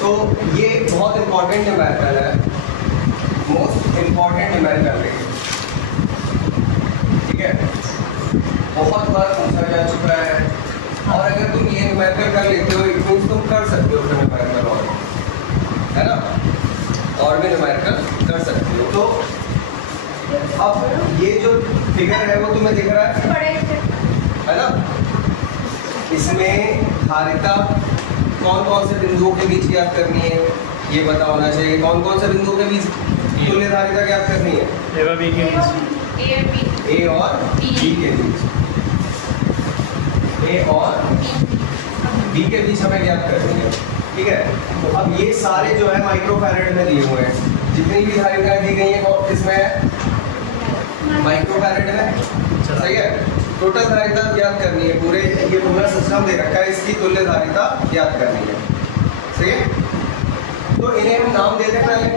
तो ये बहुत इंपॉर्टेंट न्यूमेरिकल है, मोस्ट इंपॉर्टेंट न्यूमेरिकल है, ठीक है। बहुत बार पूछा जा चुका है, और अगर तुम ये न्यूमेरिकल कर लेते हो इट मीन्स तुम कर सकते हो फिर न्यूमेरिकल, और है ना, और भी न्यूमेरिकल कर सकते हो। तो अब ये जो फिगर है वो तुम्हें दिख रहा है ना, इसमें धारिता कौन कौन से बिंदुओं के बीच ज्ञात करनी है ये पता होना चाहिए। कौन कौन से बिंदुओं के बीच तुल्य धारिता ज्ञात करनी है? ए और बी के बीच, ए और बी के बीच, ए और बी के बीच हमें ज्ञात करनी है, ठीक है। तो अब ये सारे जो है माइक्रोफैरेड में दिए हुए हैं, जितनी भी धारिताएं दी गई हैं वो किसमें है? माइक्रोफैरेड में, सही है। टोटल धारिता ज्ञात करनी है, पूरे ये पूरा सिस्टम दे रखा है, इसकी तुल्य धारिता ज्ञात करनी है, सही है। तो इन्हें हम नाम दे देते हैं,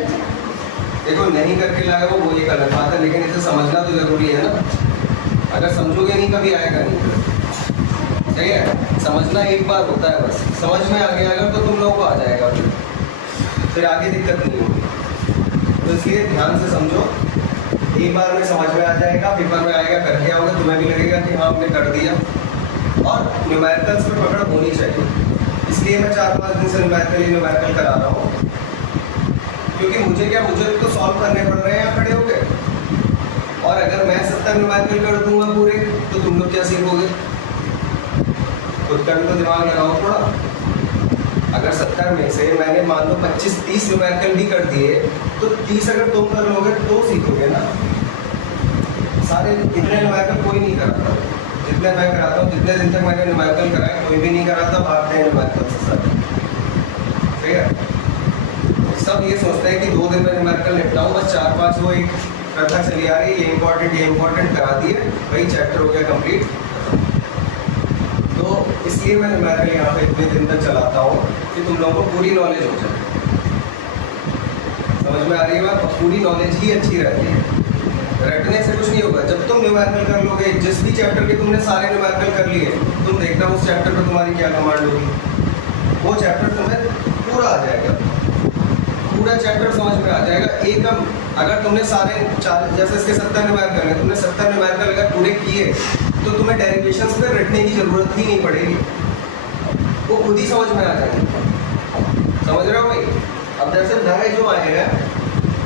देखो नहीं करके लाए वो ये गलत बात है, लेकिन इसे समझना तो जरूरी है ना, अगर समझोगे नहीं कभी आएगा नहीं, सही है। समझना एक बार होता है बस, समझ में आ गया अगर तो तुम लोगों को आ जाएगा, फिर आगे दिक्कत नहीं होगी। तो इसलिए ध्यान से समझो, एक बार में समझ में आ जाएगा, पेपर में आएगा करके आओगे, तुम्हें भी लगेगा कि हाँ हमने कर दिया। और न्यूमेरिकल्स पे पकड़ होनी चाहिए, इसलिए मैं 4-5 दिन से न्यूमेरिकल करा रहा हूँ, क्योंकि मुझे तो सॉल्व करने पड़ रहे हैं यहाँ खड़े होके। और अगर मैं 70 न्यूमेरिकल कर दूंगा पूरे, तो तुम लोग क्या सीखोगे? खुद का भी तो दिमाग लगाओ थोड़ा। अगर 70 में से मैंने मान लो 25-30 न्यूमेरिकल भी कर दिए, तो 30 अगर तुम कर लोगे तो सीखोगे ना। सारे इतने न्यूमेरिकल कोई नहीं कराता, जितने मैं कराता हूँ, जितने दिन तक मैंने न्यूमेरिकल कराए कोई भी नहीं कराता, भागते हैं न्यूमेरिकल से सब, ठीक है। सब ये सोचते हैं कि 2 दिन में न्यूमेरिकल निपटाऊँ, बस 4-5 वो एक प्रथा चली आ रही है, ये इम्पोर्टेंट करा दिए, वही चैप्टर हो गया कंप्लीट। तो इसलिए मैं न्यूमेरिकल यहाँ पे इतने दिन तक चलाता हूँ कि तुम लोगों को पूरी नॉलेज हो जाए। समझ में आ रही है बात? पूरी नॉलेज ही अच्छी रहती है, रटने से कुछ नहीं होगा। जब तुम न्यूमेरिकल कर लोगे, जिस भी चैप्टर के तुमने सारे न्यूमेरिकल कर लिए, तुम देखना उस चैप्टर पर तुम्हारी क्या कमांड होगी, वो चैप्टर तुम्हें पूरा आ जाएगा, पूरा चैप्टर समझ में आ जाएगा। एकदम अगर तुमने सारे जैसे इसके 70 न्यूमेरिकल है, तुमने 70 न्यूमेरिकल अगर पूरे किए तो तुम्हें डेरिवेशंस पे रटने की जरूरत ही नहीं पड़ेगी, वो खुद ही समझ में आ जाएगी। समझ रहे हो भाई? अब जैसे नए जो आए हैं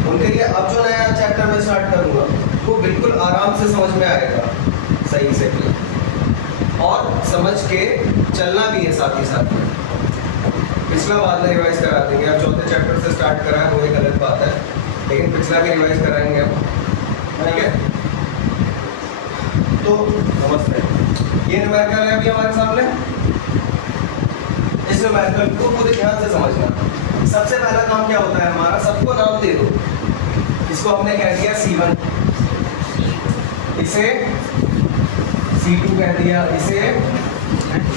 उनके लिए अब जो नया चैप्टर में स्टार्ट करूँगा वो बिल्कुल आराम से समझ में आएगा, सही से, और समझ के चलना भी है साथ ही साथ में। पिछला बाद में रिवाइज करा देंगे, अब चौथे चैप्टर से स्टार्ट करा है वो एक गलत बात है, लेकिन पिछला भी रिवाइज कराएंगे हम, ठीक है। तो नमस्ते, ये न्यूमेरिकल है अभी हमारे सामने, इस न्यूमेरिकल को पूरे ध्यान से समझना। सबसे पहला काम क्या होता है हमारा, सबको नाम दे दो। इसको हमने कह दिया C1, इसे C2 कह दिया, इसे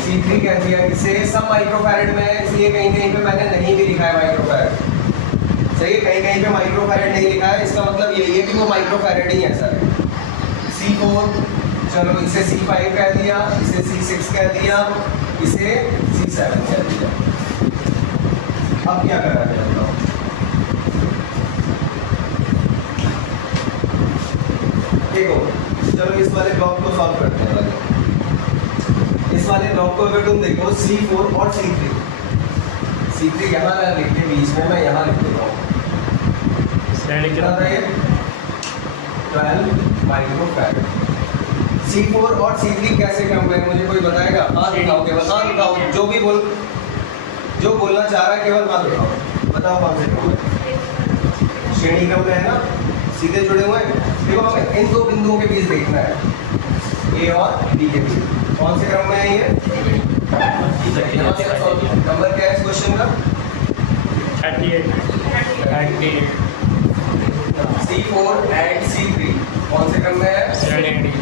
C3 कह दिया, इसे सब माइक्रोफैरेड में है, इसलिए कहीं कहीं पे मैंने नहीं भी लिखा है माइक्रोफैरेड, सही है। कहीं कहीं पे माइक्रोफैरेड नहीं लिखा है, इसका मतलब यही है कि वो माइक्रोफैरेड ही है सर। C4, चलो इसे C5 कह दिया, इसे C6 कह दिया, इसे C7 कह दिया। अब क्या करा जाए बताओ? देखो, चलो इस वाले ब्लॉक को सॉल्व करते हैं पहले। इस वाले ब्लॉक को अगर तुम देखो C4 और C3 यहाँ ना लिख के बीच में मैं यहाँ लिख देता हूँ, कितना था ये? 12 माइक्रोफैरेड। C4 और C3 कैसे कम करें, मुझे कोई बताएगा? हाथ उठाओ, केवल हाथ उठाओ, जो बोलना चाह रहा है केवल हाथ उठाओ, बताओ कौन से क्रम में? श्रेणी क्रम में है ना, सीधे जुड़े हुए हैं। देखो हमें इन 2 बिंदुओं के बीच देखना है, A और B के बीच, कौन से क्रम में है ये? नंबर क्या है इस क्वेश्चन का? 38। C4 एंड C3 कौन से क्रम में है? श्रेणी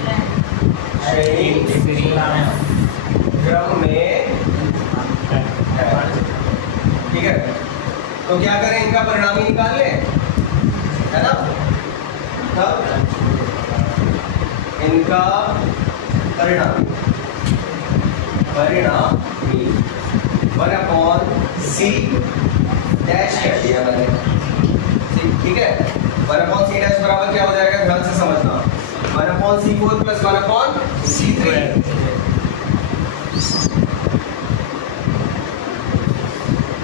क्रम में है, ठीक है। तो क्या करें, इनका परिणाम ही निकाल लें, है ना। तब इनका परिणामी सी डैश कह दिया मैंने, ठीक है। 1/c डैश बराबर क्या हो जाएगा, ध्यान से समझना, 1/c4 प्लस 1/c3।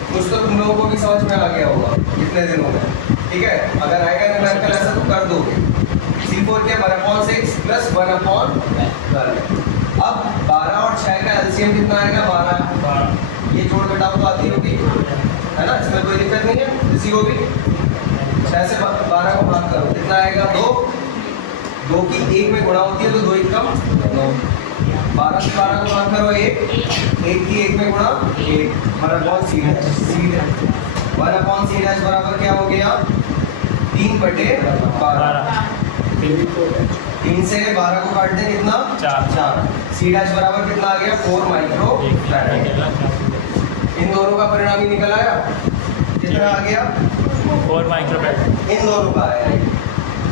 कुछ तो तुम लोगों को भी समझ में आ गया होगा कितने दिनों में, ठीक है। अगर आएगा न्यूमेरिकल ऐसा तो कर दोगे। C4 के 1/6 प्लस 1/12। अब 12 और 6 का एलसीएम कितना आएगा, 12। ये जोड़ घटाव तो आती होगी, है ना, इसमें कोई दिक्कत नहीं है किसी को भी। 6 से 12 को भाग करो, कितना आएगा, 2। 2 की 1 में गुणा होती है तो 2 1 कम 9। 12 से 12 को भाग करो 1, 1 की 1 में गुणा 1। 1/c डैश, 1/c डैश बराबर क्या हो गया, 3/12। 3 से 12 को काट दें कितना, 4। सी डैश बराबर कितना आ गया, 4 माइक्रो फैराड। इन दोनों का परिणाम ही निकल आया, कितना आ गया, 4 माइक्रोफैराड। इन दोनों का आया,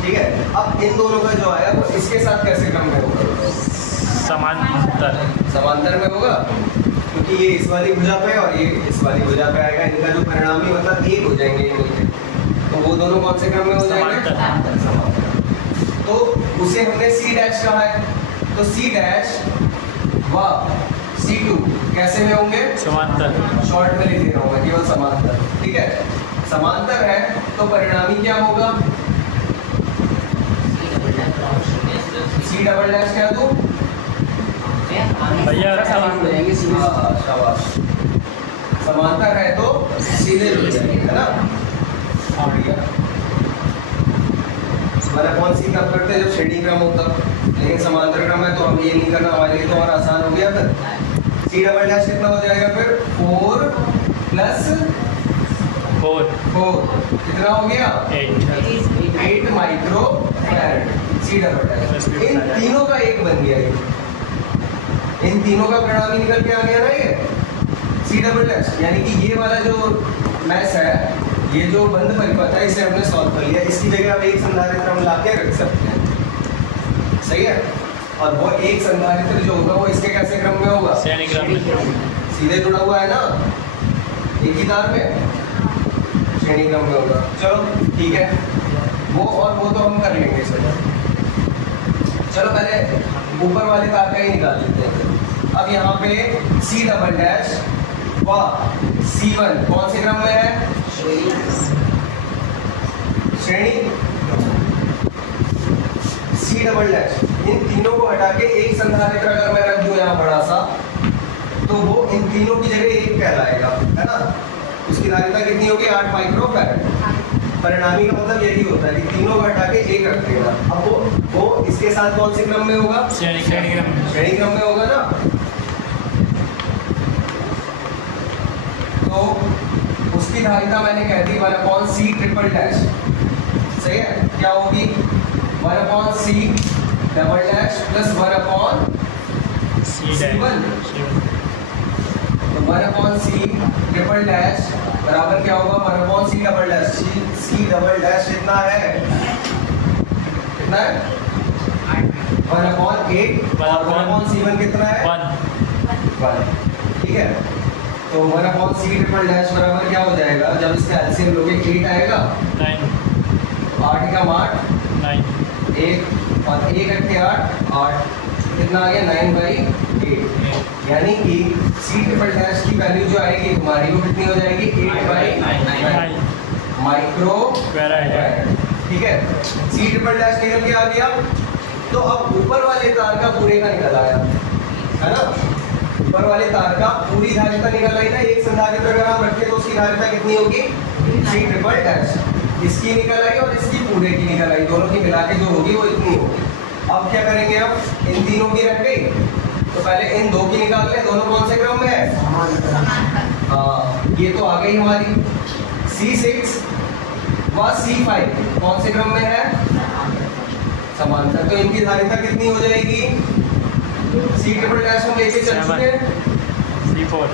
ठीक है। अब इन दोनों का जो आया वो इसके साथ कैसे क्रम में होगा, समांतर में होगा, क्योंकि ये इस वाली भुजा पे और ये इस वाली भुजा पे आएगा। इनका जो परिणाम ही मतलब एक हो जाएंगे ये मिलके, तो वो दोनों कौन से क्रम में हो जाएंगे, समांतर। तो उसे हमने सी डैश कहा है, तो सी डैश व C2 कैसे में होंगे, समांतर। शॉर्ट में लिख देना होगा केवल समांतर, ठीक है। समांतर है तो परिणामी क्या होगा, C डबल डैश क्या दूं भैया, शाबाश। समांतर है तो सीधे जुड़ जाएंगे, है ना। बढ़िया। 1/c कब करते हैं, जब श्रेणी क्रम होता, लेकिन समांतर क्रम है तो हम ये नहीं करना, हमारे लिए तो और आसान हो गया। फिर C डबल डैश कितना हो जाएगा, फिर 4 प्लस 4 कितना हो गया, 8 micro farad. C double dash in तीनों का एक बन गया, ये इन तीनों का परिणाम ही निकल के आ गया ना, ये C डबल डैश। यानी कि ये वाला जो मैथ है, ये जो बंद परिपथ है, इसे हमने सॉल्व कर लिया। इसकी जगह हम एक संधारित्र हम लाके रख सकते हैं, सही है। और वो एक संधारित्र जो होगा वो इसके कैसे क्रम में होगा, श्रेणी क्रम में, सीधे जुड़ा हुआ है ना, एक ही तार में, श्रेणी क्रम में होगा। चलो ठीक है, वो और वो तो हम कर लेंगे इसमें। चलो पहले ऊपर वाले तार का ही निकाल लेते हैं। अब यहाँ पे C डबल डैश व C1 कौन से क्रम में है, श्रेणी। C डबल डैश इन तीनों को हटा के एक संधारित्र अगर मैं रख दूं यहाँ बड़ा सा, तो वो इन तीनों की जगह एक कहलाएगा, है ना। उसकी धारिता कितनी होगी, 8 माइक्रो फैराड। परिणामी का मतलब यही होता है कि तीनों को हटा के एक रख देगा। अब वो इसके साथ कौन से क्रम में होगा, श्रेणी क्रम में होगा ना। तो उसकी धारिता मैंने कह दी 1/c ट्रिपल डैश, सही है। क्या होगी, 1/c double dash plus 1/c1। तो 1/c ट्रिपल डैश बराबर क्या होगा, 1/c double dash. C double dash कितना है, 1/8 और 1/c1 कितना है, 1। ठीक है, तो 1/c ट्रिपल डैश बराबर क्या हो जाएगा, जब इसका एलसीएम लोगे 8 आएगा, 9। 8 का 8 9 1 और 1 8 8 कितना आ गया, 9/8। यानी कि C ट्रिपल डैश की वैल्यू जो आएगी तुम्हारी वो कितनी हो जाएगी, 8/9 माइक्रो फैराड। ठीक है, C ट्रिपल डैश निकल के आ गया। तो अब ऊपर वाले तार का पूरे का निकल आया, है ना। ऊपर वाले तार का पूरी धारिता निकल आई ना। एक संधारित्र अगर हम रखें तो उसकी धारिता कितनी होगी, C ट्रिपल डैश। इसकी निकल आई और इसकी पूरे की निकल आई, दोनों की मिला के जो होगी वो इतनी होगी। अब क्या करेंगे, अब इन तीनों की रख गई तो पहले इन दो की निकाल ले, दोनों कौन से क्रम में है, हाँ ये तो आ गई हमारी। C6 व C5 कौन से क्रम में है, समांतर। तो इनकी धारिता कितनी हो जाएगी, C ट्रिपल डैश हम लेके चल चुके हैं, C4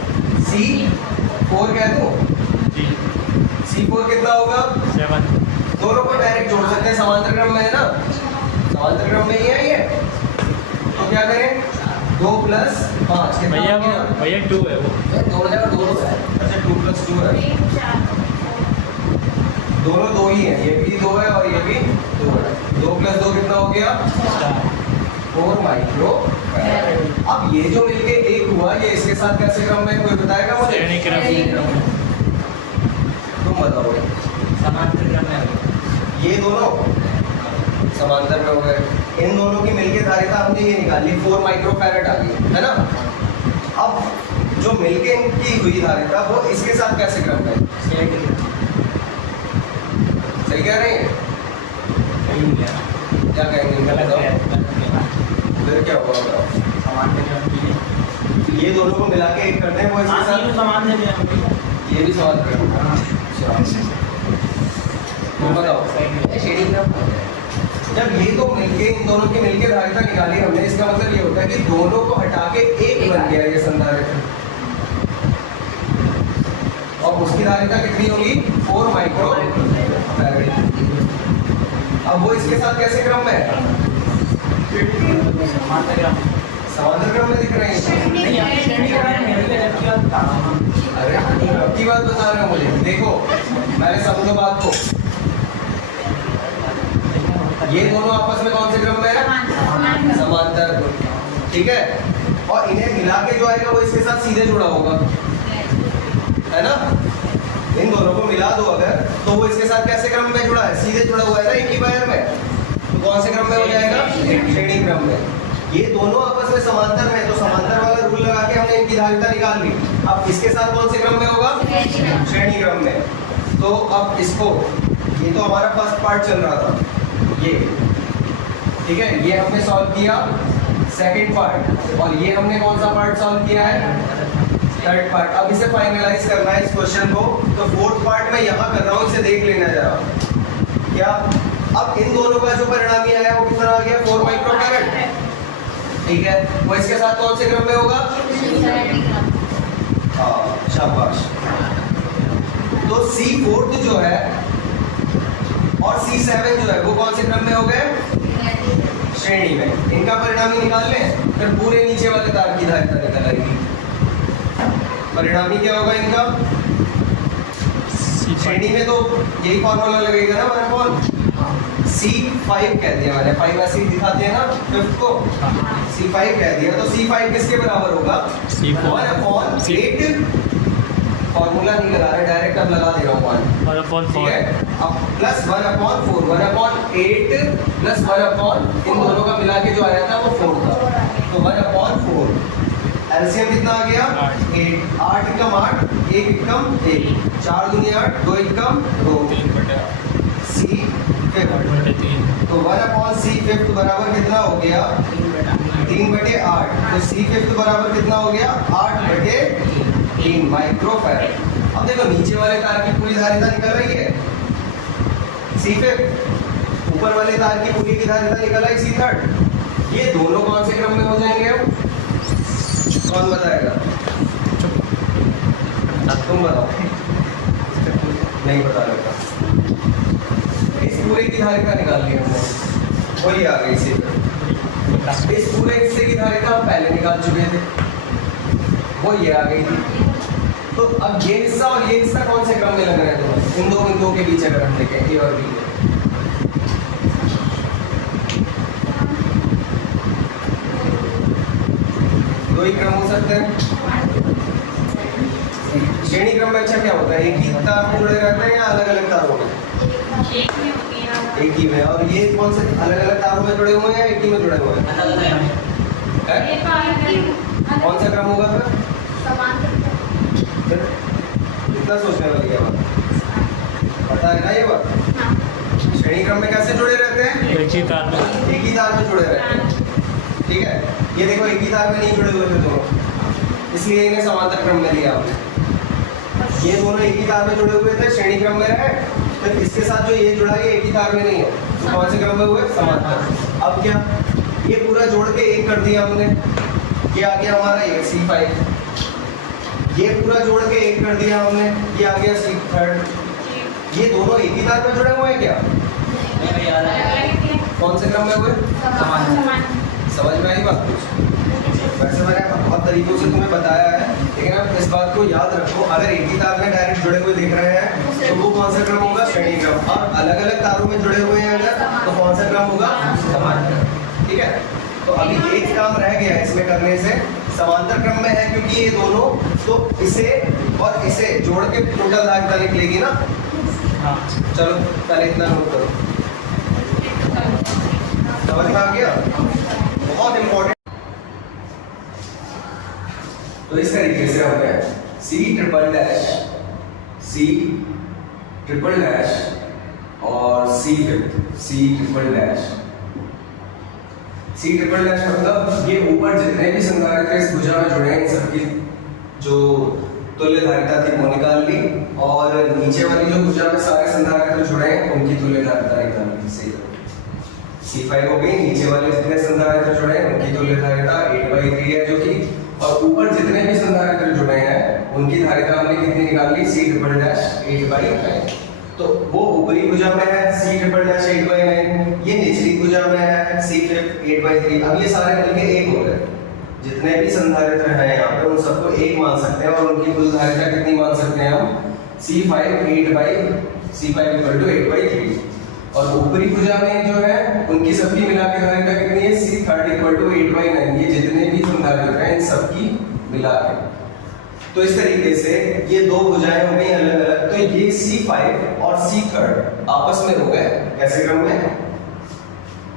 कह दूं, C4 कितना होगा, 7। दोनों को डायरेक्ट जोड़ सकते हैं, समांतर क्रम में है ना, समांतर क्रम में ही है ये। तो क्या करें, 2 + 5 कितना हो गया, भैया 2 है वो, 2 हो जाएगा, 2 है। अच्छा 2 + 2 श्योर है? दोनों दो ही हैं, ये भी 2 है और ये भी 2 है। 2 + 2 कितना हो गया? 4 माइक्रो। अब ये जो मिलके 1 हुआ, ये इसके साथ कैसे क्रम में, कोई बताएगा मुझे? श्रेणी क्रम। तुम बताओ। समांतर क्रम में ये दोनों समांतर में हो गए। इन दोनों की मिलके धारिता हमने ये निकाली 4 माइक्रोफैरड आ गई, है ना? अब जो मिलके इनकी हुई धारिता वो इसके साथ कैसे क्रम में? सही कह रहे हैं? क्या कहेंगे? बताओ फिर क्या हुआ बताओ। ये दोनों को मिला के एक करते हैं, वो इसके साथ ये भी समांतर क्रम है। तुम बताओ। जब ये दो मिलके इन दोनों की मिलके धारिता निकाली हमने, इसका मतलब ये होता है कि दोनों को हटा के एक बन गया ये संधारित्र, और उसकी धारिता कितनी होगी? 4 माइक्रोफैरड। अब वो इसके साथ कैसे क्रम में है? समांतर क्रम में दिख रहे हैं। अरे आपकी बात बता रहे हो मुझे, देखो मैंने समझो बात को। ये दोनों आपस में कौन से क्रम में है? समांतर। ठीक है, और इन्हें मिला के जो आएगा वो इसके साथ सीधे जुड़ा होगा, है ना? इन दोनों को मिला दो अगर, तो वो इसके साथ कैसे क्रम में जुड़ा है? सीधे जुड़ा हुआ है ना एक ही वायर में। तो कौन से क्रम में हो जाएगा? श्रेणी क्रम में। ये दोनों आपस में समांतर में, तो समांतर वाला रूल लगा के हमने इनकी धारिता निकाल ली। अब इसके साथ कौन से क्रम में होगा? श्रेणी क्रम में। तो अब इसको, ये तो हमारा फर्स्ट पार्ट चल रहा था ये, ठीक है, ये हमने सॉल्व किया सेकंड पार्ट, और ये हमने कौन सा पार्ट सॉल्व किया है? Third part. अब इसे फाइनलाइज करना है इस क्वेश्चन को, तो फोर्थ पार्ट में यहाँ कर रहा हूँ, इसे देख लेना जरा। क्या अब इन दोनों का जो परिणामी आया वो कितना आ गया? 4 माइक्रोफैरड। ठीक है, वो इसके साथ कौन से क्रम में होगा? हाँ, शाबाश। तो C4 जो है और C7 जो है वो कौन से क्रम में हो गए? श्रेणी में। इनका परिणामी निकाल लें, फिर पूरे नीचे वाले तार की धारिता निकल आएगी। परिणामी क्या होगा इनका? श्रेणी में तो यही फॉर्मूला लगेगा ना, 1/C5 कह दिया मैंने, 5 ऐसे ही दिखाते हैं ना 5th को, C5 कह दिया। तो C5 किसके बराबर होगा? 1/8। फॉर्मूला नहीं लगा रहा, डायरेक्ट अब लगा दे रहा हूँ 1/4। ठीक है, अब प्लस 1/4, 1/8 प्लस 1/, इन दोनों का मिला के जो आया था वो 4 था, तो 1/4। एलसीएम कितना आ गया? 8। 8 एकम 8, 1 एकम 1, 4 दूनी 8, 2 एकम 2, C5। तो 1/C5 बराबर कितना हो गया? 3/8। तो C5 बराबर कितना हो गया? 8/3 माइक्रोफैरड। अब देखो नीचे वाले तार की पूरी धारिता निकल रही है C5, ऊपर वाले तार की पूरी की धारिता निकल आई C3। ये दोनों कौन से क्रम में हो जाएंगे? अब कौन बताएगा? तुम बताओ। नहीं बता रहा। इस पूरे की धारिता निकाल ली हमने, वही आ गई C5। इस पूरे हिस्से की धारिता हम पहले निकाल चुके थे, वो ये आ गई थी। तो अब ये हिस्सा और ये हिस्सा कौन से क्रम में लग रहे हैं तुम्हें? इन दो बिंदुओं के बीच अगर हम देखें A और B, दो ही क्रम हो सकते हैं। श्रेणी क्रम में अच्छा क्या होता है? एक ही तार में जुड़े रहते हैं या अलग अलग तारों में? एक ही में। और ये कौन से अलग अलग तारों में जुड़े हुए हैं या एक ही में जुड़े हुए हैं? कौन सा क्रम होगा फिर? इतना सोचने वाली क्या बात? पता है ना ये बात? श्रेणी क्रम में कैसे जुड़े रहते हैं? एक ही तार में जुड़े रहते हैं। ठीक है, ये देखो एक ही तार में नहीं जुड़े हुए थे दोनों, इसलिए इन्हें समांतर क्रम में लिया आपने। ये दोनों एक ही तार में जुड़े हुए थे, श्रेणी क्रम में रहे, तो इसके साथ जो ये जुड़ा है ये एक ही तार में नहीं है, तो कौन से क्रम में हुए? समांतर। अब क्या ये पूरा जोड़ के एक कर दिया हमने, ये आ गया हमारा ये C5, ये पूरा जोड़ के एक कर दिया हमने, ये आ गया C3। ये दोनों एक ही तार में जुड़े हुए हैं क्या? कौन से क्रम में हुए? समझ में आई बात कुछ? वैसे मैंने बहुत तरीकों से तुम्हें बताया है, लेकिन आप इस बात को याद रखो, अगर एक ही तार में डायरेक्ट जुड़े हुए दिख रहे हैं तो वो कौन सा क्रम होगा? श्रेणी क्रम। और अलग अलग तारों में जुड़े हुए हैं अगर, तो कौन सा क्रम होगा? समांतर। ठीक है, तो अभी एक काम रह गया है इसमें करने से, समांतर क्रम में है क्योंकि ये दोनों, तो इसे और इसे जोड़ के टोटल धारिता निकलेगी ना। हाँ। चलो पहले इतना नोट करो, समझ में आ गया? बहुत इंपॉर्टेंट। तो इस तरीके से हमें C ट्रिपल डैश और C ट्रिपल डैश मतलब ये ऊपर जितने भी संधारित्र इस भुजा में जुड़े हैं इन सबकी जो तुल्य धारिता थी वो निकाल ली, और नीचे वाली जो भुजा में सारे संधारित्र जुड़े हैं उनकी तुल्य धारिता निकाल ली। C5 हो गई, नीचे वाले जितने संधारित्र जुड़े हैं उनकी तुल्य धारिता 8/3 है जो कि, और ऊपर जितने भी संधारित्र जुड़े हैं उनकी धारिता हमने कितनी निकाल ली? C triple dash 8/9। तो वो ऊपरी भुजा में है C ट्रिपल डैश 8/9, ये निचली भुजा में है C5 8/3। अब ये सारे मिलके एक हो गए, जितने भी संधारित्र हैं यहाँ पे उन सबको एक मान सकते हैं, और उनकी कुल धारिता कितनी मान सकते हैं हम? C5 8/3। और ऊपरी भुजा में जो है उनकी सबकी मिला के धारिता कितनी है? C3 8/9। ये जितने भी संधारित्र हैं इन सबकी मिला के, तो इस तरीके से ये दो भुजाएं हो गई अलग अलग। तो ये C5 और C3 आपस में हो गए कैसे क्रम में?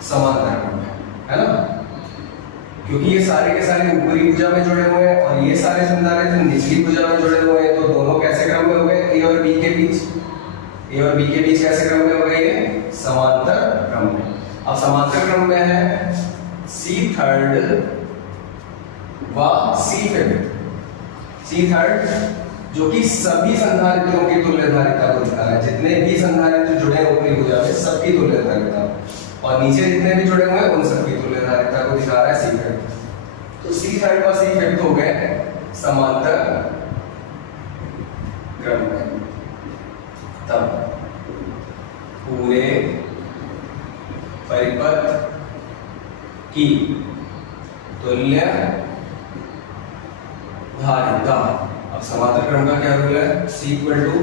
समांतर क्रम में, है ना? क्योंकि ये सारे के सारे ऊपरी भुजा में जुड़े हुए हैं और ये सारे संधारित्र निचली भुजा में जुड़े हुए हैं, तो दोनों कैसे क्रम में हो गए? A और B के बीच कैसे क्रम में हो गए? ये समांतर क्रम में। अब समांतर क्रम में है C3 व C5 जो कि सभी संधारित्रों की तुल्य धारिता को दिखा रहा है। जितने भी संधारित्र जुड़े हैं ऊपरी भुजा में सबकी तुल्य धारिता, और नीचे जितने भी जुड़े हुए हैं उन सबकी तुल्य धारिता को दिखा रहा है C5। तो C3 व C5 हो गए समांतर क्रम में। तब पूरे परिपथ की तुल्य धारिता। अब समांतर क्रम का क्या रूल है? C इक्वल टू,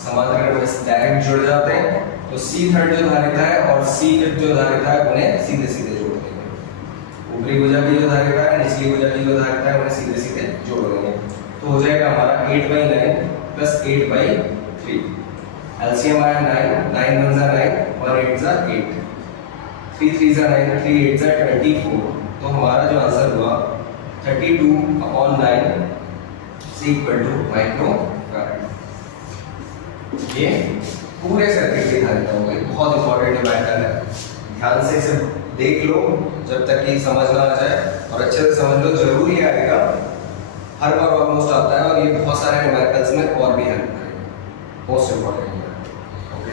समांतर क्रम में डायरेक्ट जुड़ जाते हैं, तो C3 जो धारिता है और C5 जो धारिता है उन्हें सीधे सीधे जोड़ देंगे। ऊपरी भुजा की जो धारिता है, निचली भुजा की जो धारिता है उन्हें सीधे सीधे जोड़ देंगे, तो हो जाएगा हमारा 8/9 प्लस 8/3। एलसीएम आया 9, 9 1 जा 9 और 8 जा 8, 3 3 जा 9, 3 8 जा 24। तो हमारा जो आंसर हुआ 32/9 C equal to micro farad. ये पूरे सर्किट की धारिता हो गई। बहुत इंपॉर्टेंट मैटर है, ध्यान से इसे देख लो जब तक कि समझ ना आ जाए, और अच्छे से समझ लो, जरूरी आएगा, हर बार ऑलमोस्ट आता है, और ये बहुत सारे न्यूमेरिकल्स में और भी हेल्प करेगा। मोस्ट इंपॉर्टेंट है। ओके।